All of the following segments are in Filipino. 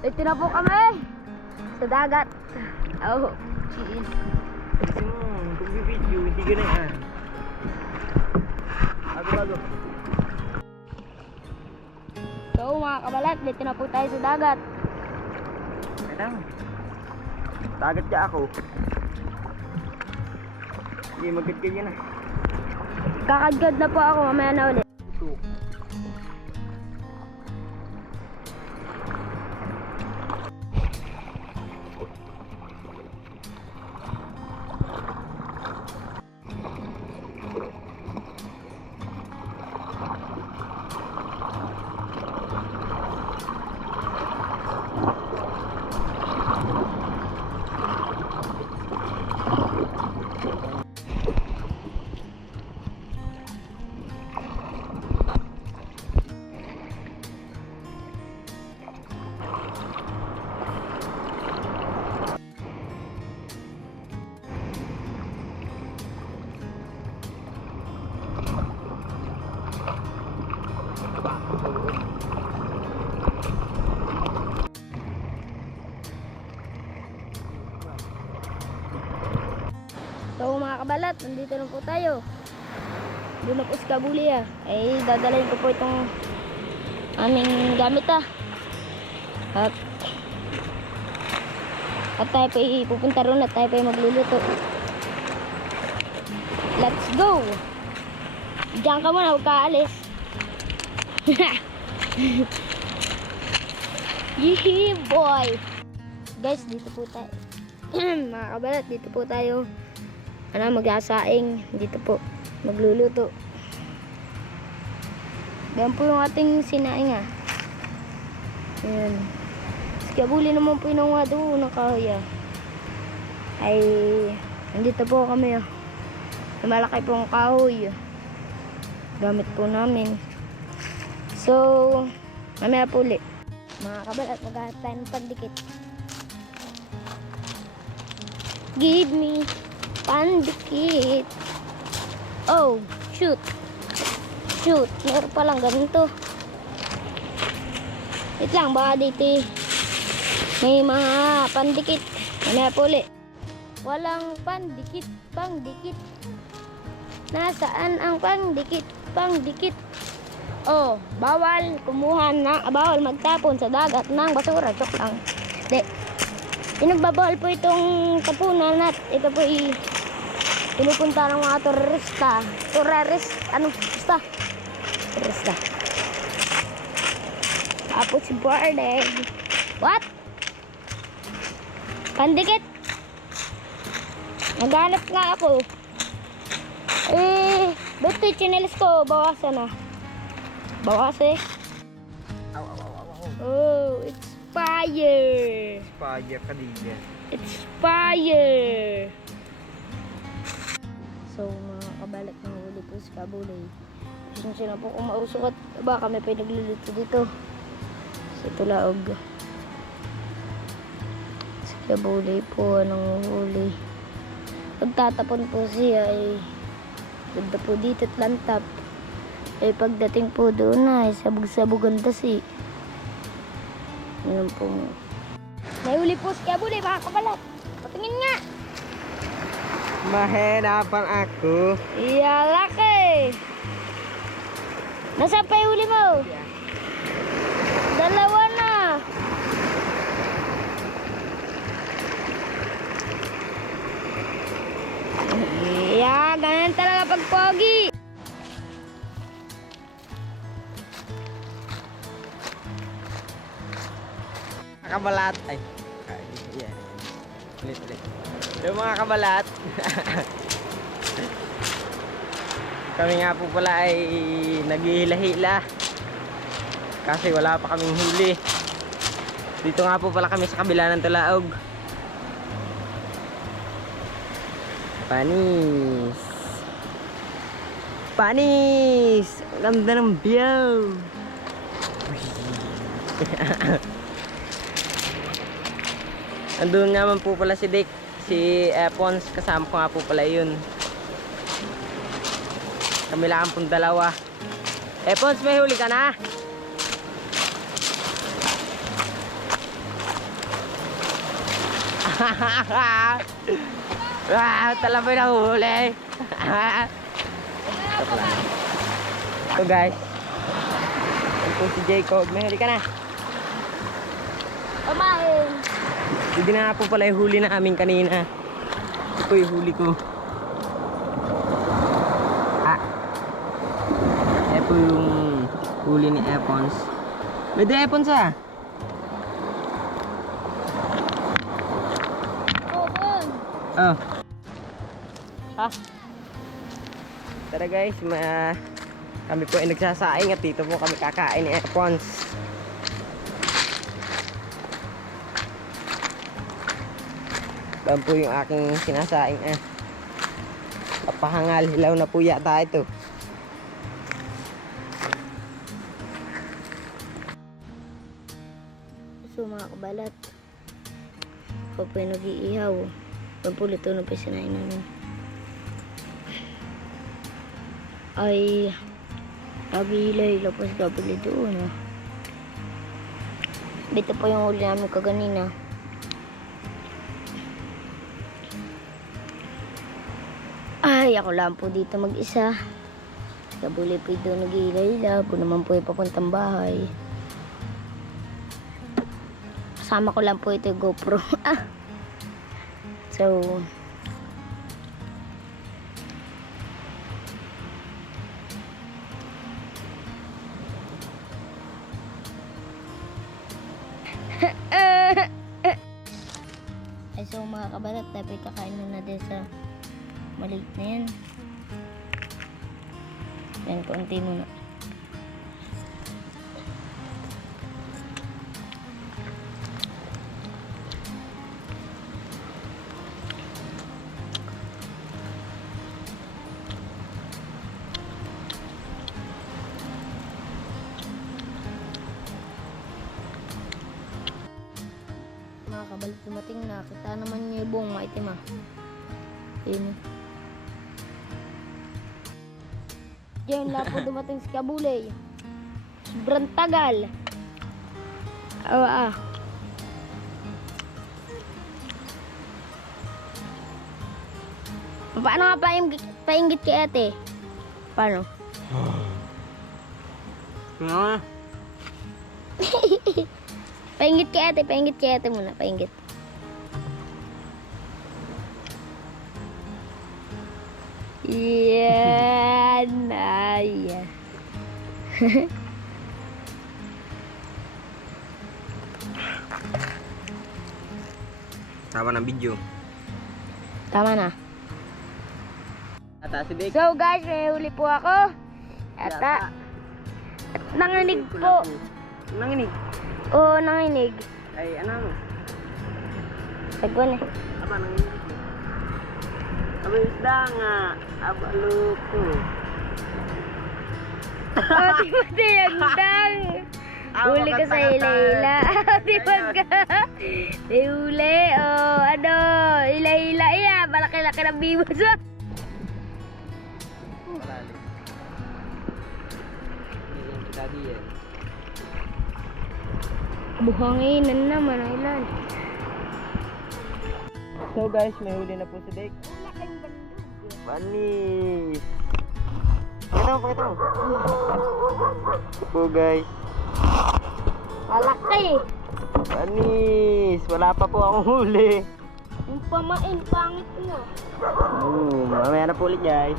Dito na po kami sa dagat. Oh, cheese. Kasi mo, kung bibidyo, hindi ganyan. Bago. So mga kabalat, dito na po tayo sa dagat. Ano? Dagat ka ako. Sige, magkad-ganyan na. Kakadkad na po ako, mamaya na ulit. Ito. So mga kabalat, nandito na po tayo. Doon na po sa Kabuli ay dadalhin ko po itong aming gamit At tayo po pupunta roon at tayo po magluluto. Let's go! Diyan ka muna, huwag ka alis. Yee boy! Guys, dito po tayo. Mga kabalat, dito po tayo mag-asaing. Dito po magluluto. Ganyan po yung ating sinaing ayan. Kabuli naman po yung nga doon ng kahoy ay nandito po kami malaki pong kahoy gamit po namin. So mamaya po ulit mga kabalat, maghahanap tayo ng pandikit. Give me pandikit. Oh, shoot. Meron palang ganito. Wait lang, baka dito may mga pandikit. Mamaya po ulit. Walang pandikit. Nasaan ang pandikit? Oh, bawal kumuha bawal magtapon sa dagat ng basura. Joke lang. Hindi. Pinagbabawal po itong tapunan at ito po pinupunta ng mga turista. Turista. Tapos si Bardeg. What? Pandikit? Naghanap nga ako. Ba't yung chinelas ko? Bawasan Bawas Aw. Oh, it's fire. Fire ka din yan. It's fire. So mga kabalat ng huli po sa Kabuli. Gusto na po kung mausok at baka may pinagluluto dito sa Tulaog. Sa Kabuli po ng huli. Pagtatapon po siya ay ganda po dito at lantap. Pagdating po doon sabog-sabogan kasi. Yun po. May huli po sa Kabuli mga kabalat. Patingin nga. Mahirapan ako. Laki. Nasaan pa yung huli mo? Dalawa na. Ganyan talaga pag pogi. Kabalat. Yeah. Ulit. Yung mga kabalat. Kami nga po pala ay naghihila-hila kasi wala pa kaming huli. Dito nga po pala kami sa kabila ng Tulaog. Panis! Ang ganda ng view. Andun naman po pala si Dick, si Pons, kasama ko nga po pala yun. Kami lang pong dalawa. Pons, may huli ka na? Talabay na huli. Joke lang. So guys, ito si Jacob. May huli ka na. Kumain. Hindi na po pala yung huli namin kanina. Ito po yung huli ko. Ito po yung huli ni Epons. May de Epons ah. Oh. Ha? Tara guys, kami po ay nagsasaing at dito po kami kakain ni Epons. Yan po yung aking sinasaing papahangal, hilaw na po yata ito. So mga kabalat, ako po yung nag-iihaw. Pagpulito na po yung sinain namin. Ay, nag-ihila-hila po sa gabali doon. Dito po yung huli namin kaganina. Ay, ako lang po dito mag-isa. Gabuli po doon nag-ihila-hila. Po naman po yung papuntang bahay. Kasama ko lang po ito yung GoPro. So, ay so mga kabalat, dapat kakain na natin sa maliit na yan. Yan, konti muna. Mga kabalat, dumating na. Kita naman niya yung buong maitim Yun. Diyan lang po dumating si Kabulay. Sobrang tagal. Paano nga painggit kay ate? Paano? Nga. Painggit kay ate muna, painggit. Yan, ay. Tama ng video. Tama na. Ata si Dick. So guys, may huli po ako. At nanginig po. Nanginig? Oo, nanginig. Ay, ano? Sagwan eh. Aba, nanginig. Aba, isda nga. Aba, loko. Oh, di ba dayagdang? Huli ka sa ila-ila. Di ba ka? Di huli. Oh, ano? Ila-ila iya. Malaki-laki ng bibos. Malalim. Hindi yan kita diyan. Buhanginan naman ang ilan. So guys, may huli na po si Dick. Panis. Pakita mo. Ito po guys. Malaki. Panis. Wala pa po akong huli. Yung pamain, pangit na. Mamaya na po ulit guys.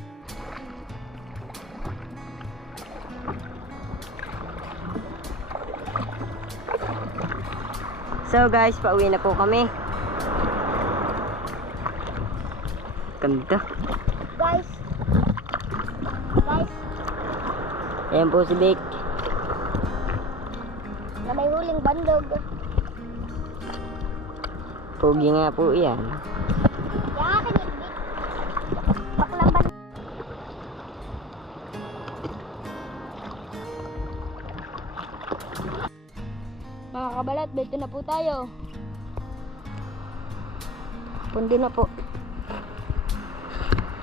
So guys, pauwi na po kami. Ganda. Guys. Ayan po si Dick. Na may huling bandog. Pogi nga po yan. Yung akin yung bit. Baklang bandog. Mga kabalat, beto na po tayo. Pundi na po.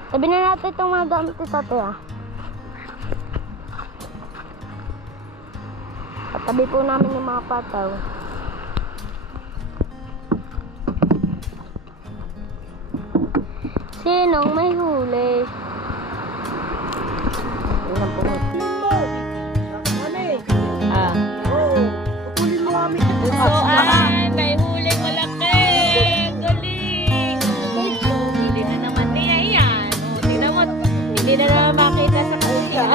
Sabi na natin itong mga gamit ito Tabi po namin yung mga pataw. Sinong may huli? Tingnan po. Ah. Bunsoan, may huling malaki. Galing. Hindi na naman niya yan. Tingnan mo, hindi na naman makita sa kanya.